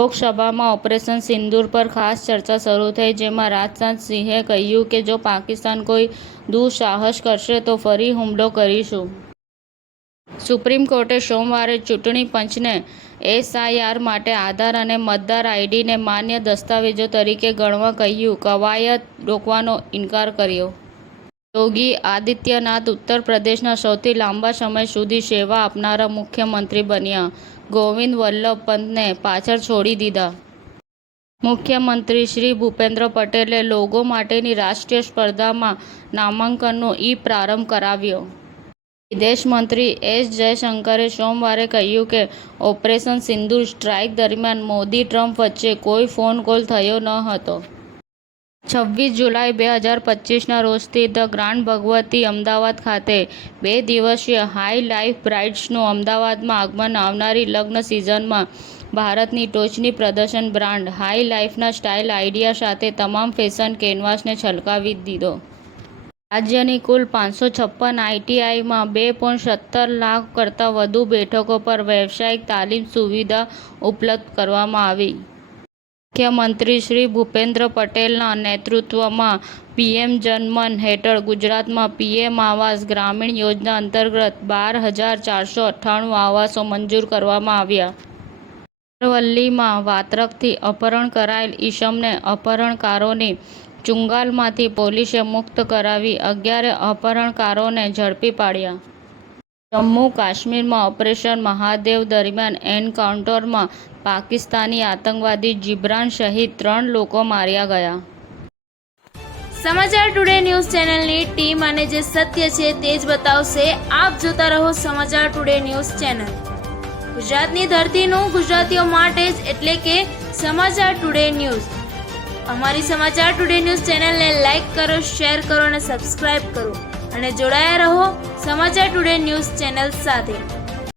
લોકસભામાં ઓપરેશન સિંદૂર પર ખાસ ચર્ચા શરૂ થઈ, જેમાં રાજનાથ સિંહે કહ્યું કે જો પાકિસ્તાન કોઈ દુઃસાહસ કરશે તો ફરી હુમલો કરીશું. સુપ્રીમ કોર્ટે સોમવારે ચૂંટણી પંચને એસઆઈઆર માટે આધાર અને મતદાર આઈડીને માન્ય દસ્તાવેજો તરીકે ગણવા કહ્યું. કવાયત રોકવાનો ઇનકાર કર્યો. યોગી આદિત્યનાથ ઉત્તર પ્રદેશના સૌથી લાંબા સમય સુધી સેવા આપનારા મુખ્યમંત્રી બન્યા. ગોવિંદ વલ્લભ પંતને પાછળ છોડી દીધા. મુખ્યમંત્રી શ્રી ભૂપેન્દ્ર પટેલે લોગો માટેની રાષ્ટ્રીય સ્પર્ધામાં નામાંકનનો પ્રારંભ કરાવ્યો. વિદેશ મંત્રી એસ જયશંકરે સોમવારે કહ્યું કે ઓપરેશન સિંદૂર સ્ટ્રાઇક દરમિયાન મોદી-ટ્રમ્પ વચ્ચે કોઈ ફોન કોલ થયો ન હતો. 26 જુલાઈ 2025ના રોજથી ધ ગ્રાન્ડ ભગવતી અમદાવાદ ખાતે 2 દિવસીય હાઈ લાઇફ બ્રાઇડ્સનું અમદાવાદમાં આગમન. આવનારી લગ્ન સિઝનમાં ભારતની ટોચની પ્રદર્શન બ્રાન્ડ હાઈ લાઇફના સ્ટાઇલ આઇડિયા સાથે તમામ ફેશન કેનવાસને છલકાવી દીધો. રાજ્યની કુલ 556 આઈટીઆઈમાં 2.17 લાખ કરતાં વધુ બેઠકો પર વ્યવસાયિક તાલીમ સુવિધા ઉપલબ્ધ કરવામાં આવી. મુખ્યમંત્રી શ્રી ભૂપેન્દ્ર પટેલના નેતૃત્વમાં પીએમ જનમન હેઠળ ગુજરાતમાં પીએમ આવાસ ગ્રામીણ યોજના અંતર્ગત 12,498 આવાસો મંજૂર કરવામાં આવ્યા. અરવલ્લીમાં વાત્રકથી અપહરણ કરાયેલ ઈસમને અપહરણકારોની ચુંગાલમાંથી પોલીસે મુક્ત કરાવી 11 અપહરણકારોને ઝડપી પાડ્યા. જમ્મુ કાશ્મીરમાં ઓપરેશન મહાદેવ દરમિયાન એન્કાઉન્ટરમાં પાકિસ્તાની આતંકવાદી જિબ્રાન સહિત 3 લોકો માર્યા ગયા. સમાચાર ટુડે ન્યૂઝ ચેનલની ટીમ અને જે સત્ય છે તે જ બતાવશે. આપ જોતા રહો સમાચાર ટુડે ન્યૂઝ ચેનલ. ગુજરાતની ધરતીનું ગુજરાતીઓ માટે જ, એટલે કે સમાચાર ટુડે ન્યૂઝ. અમારી સમાચાર ટુડે ન્યૂઝ ચેનલને લાઇક કરો, શેર કરો અને સબસ્ક્રાઇબ કરો અને જોડાયા રહો સમાચાર ટુડે ન્યૂઝ ચેનલ સાથે.